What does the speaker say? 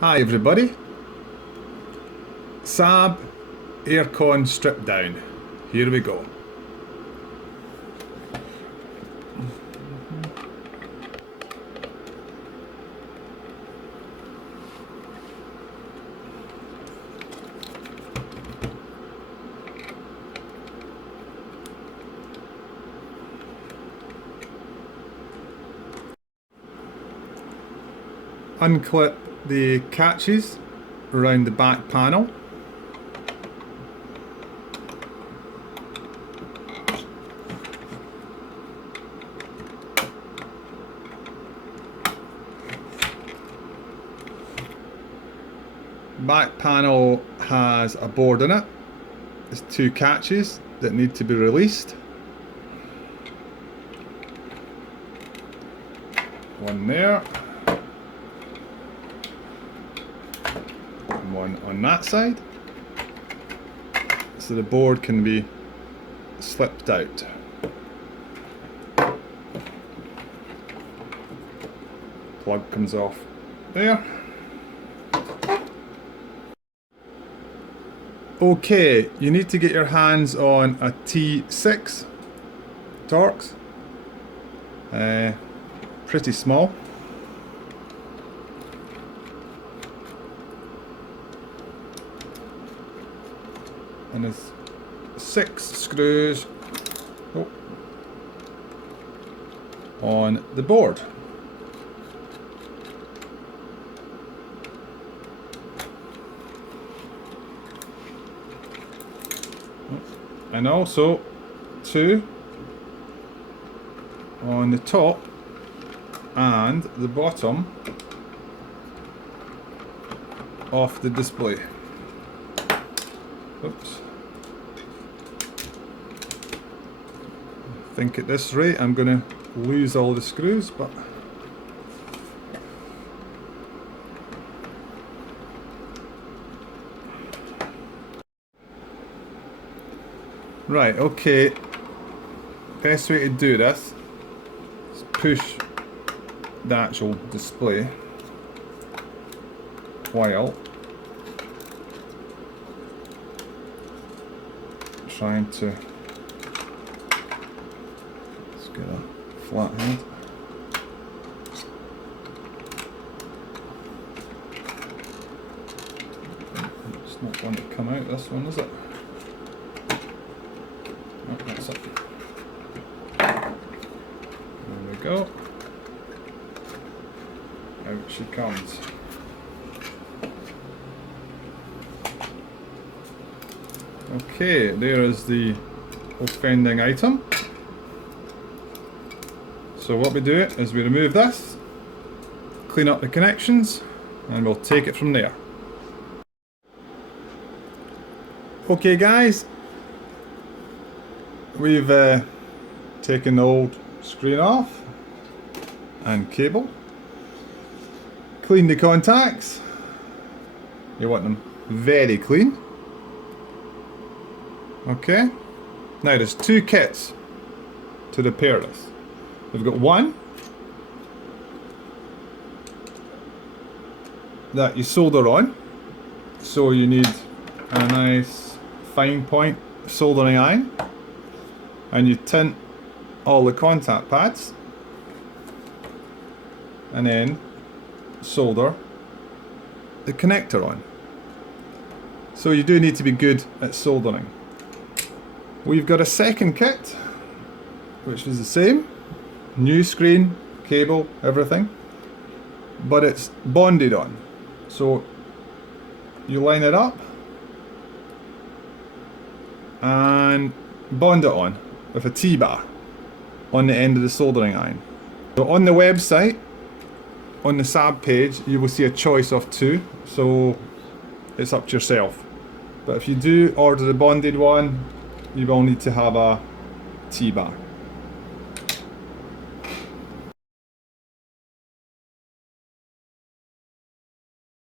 Hi everybody. SAAB aircon strip down. Here we go. Unclip the catches around the back panel. Back panel has a board in it. There's two catches that need to be released. One there. One on that side, so the board can be slipped out. Plug comes off there. Okay, you need to get your hands on a T6 Torx, pretty small. And there's 6 screws on the board. And also 2 on the top and the bottom of the display. Oops. I think at this rate I'm going to lose all the screws, but right, okay. Best way to do this is push the actual display while trying to, let's get a flat head. It's not one to come out, this one, is it? Oh, that's it. There we go. Out she comes. Okay, there is the offending item. So what we do is we remove this, clean up the connections, and we'll take it from there. Okay guys, we've taken the old screen off and cable, cleaned the contacts. You want them very clean. Okay, now there's 2 kits to repair this. We've got one that you solder on, so you need a nice fine point soldering iron, and you tint all the contact pads and then solder the connector on. So you do need to be good at soldering. We've got a second kit, which is the same, new screen, cable, everything, but it's bonded on. So you line it up and bond it on with a T-bar on the end of the soldering iron. So on the website, on the SAAB page, you will see a choice of 2, so it's up to yourself. But if you do order the bonded one, you will need to have a T-bar.